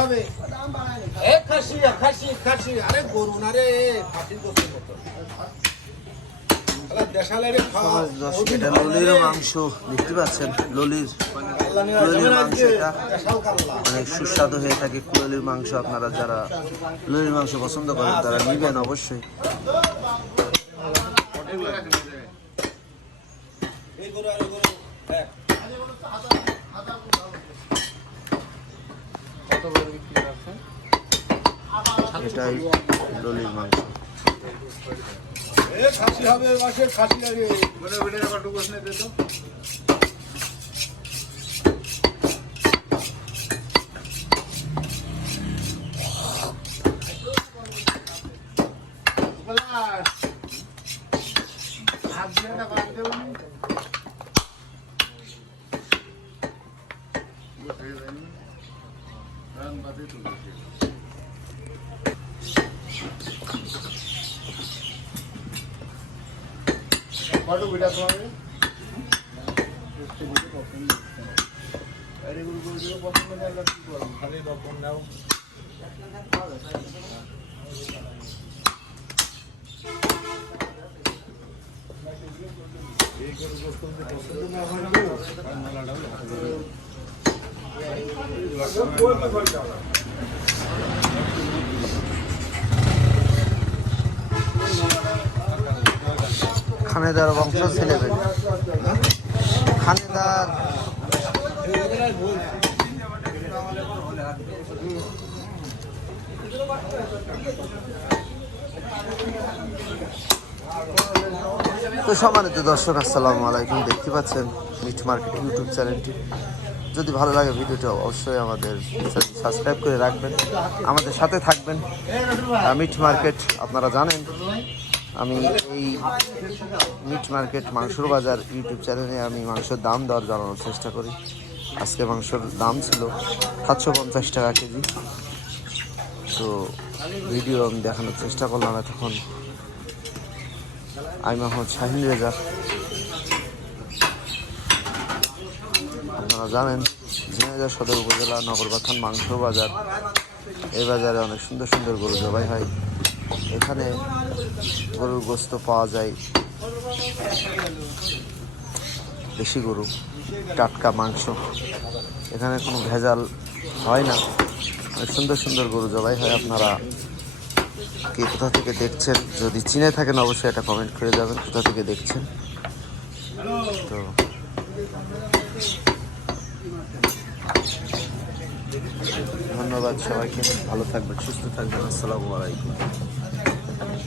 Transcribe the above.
হবে খাসি খাসি খাসি আরে গরু না রে খাসি করতে মতো এটা ললির মাংস দেখতে পাচ্ছেন। ললির মাংস এটা অনেক সুস্বাদু হয়ে থাকে। কুড়ালির মাংস আপনারা যারা ললির মাংস পছন্দ করেন তারা নিবেন অবশ্যই। এটাই ললির মাংস। খাসি হবে মাসের খাসি লাগে কত বিটা তোমাকে আরে গুলো গুলো পছন্দ করলে কি করব খালি রকম নাও এই করে গোস্ত পছন্দ না হয় না মালাটাও খানেদার বংশ ছেলে খানেদার তো সম্মানিত দর্শক আসসালামু আলাইকুম। দেখতে পাচ্ছেন মিট মার্কেট ইউটিউব চ্যানেলটি। যদি ভালো লাগে ভিডিওটা অবশ্যই আমাদের সাবস্ক্রাইব করে রাখবেন, আমাদের সাথে থাকবেন। মিট মার্কেট আপনারা জানেন আমি এই মিট মার্কেট মাংসর বাজার ইউটিউব চ্যানেলে আমি মাংসের দাম দর জানানোর চেষ্টা করি। আজকে মাংসর দাম ছিল 750 টাকা কেজি। তো ভিডিও আমি দেখানোর চেষ্টা করলাম এতক্ষণ। আমি মোহাম্মদ শাহিন রেজা। আপনারা জানেন ঝিনাইদহ সদর উপজেলা নগরবাথান মাংসর বাজার। এই বাজারে অনেক সুন্দর সুন্দর গরু জবাই হয়। এখানে গরুর গোস্ত পাওয়া যায়, দেশি গরু, টাটকা মাংস। এখানে কোনো ভেজাল হয় না। অনেক সুন্দর সুন্দর গরু জবাই হয়। আপনারা কে কোথা থেকে দেখছেন, যদি চিনে থাকেন অবশ্যই এটা কমেন্ট করে যাবেন কোথা থেকে দেখছেন। তো ধন্যবাদ সবাইকে, ভালো থাকবেন, সুস্থ থাকবেন। আসসালামু আলাইকুম।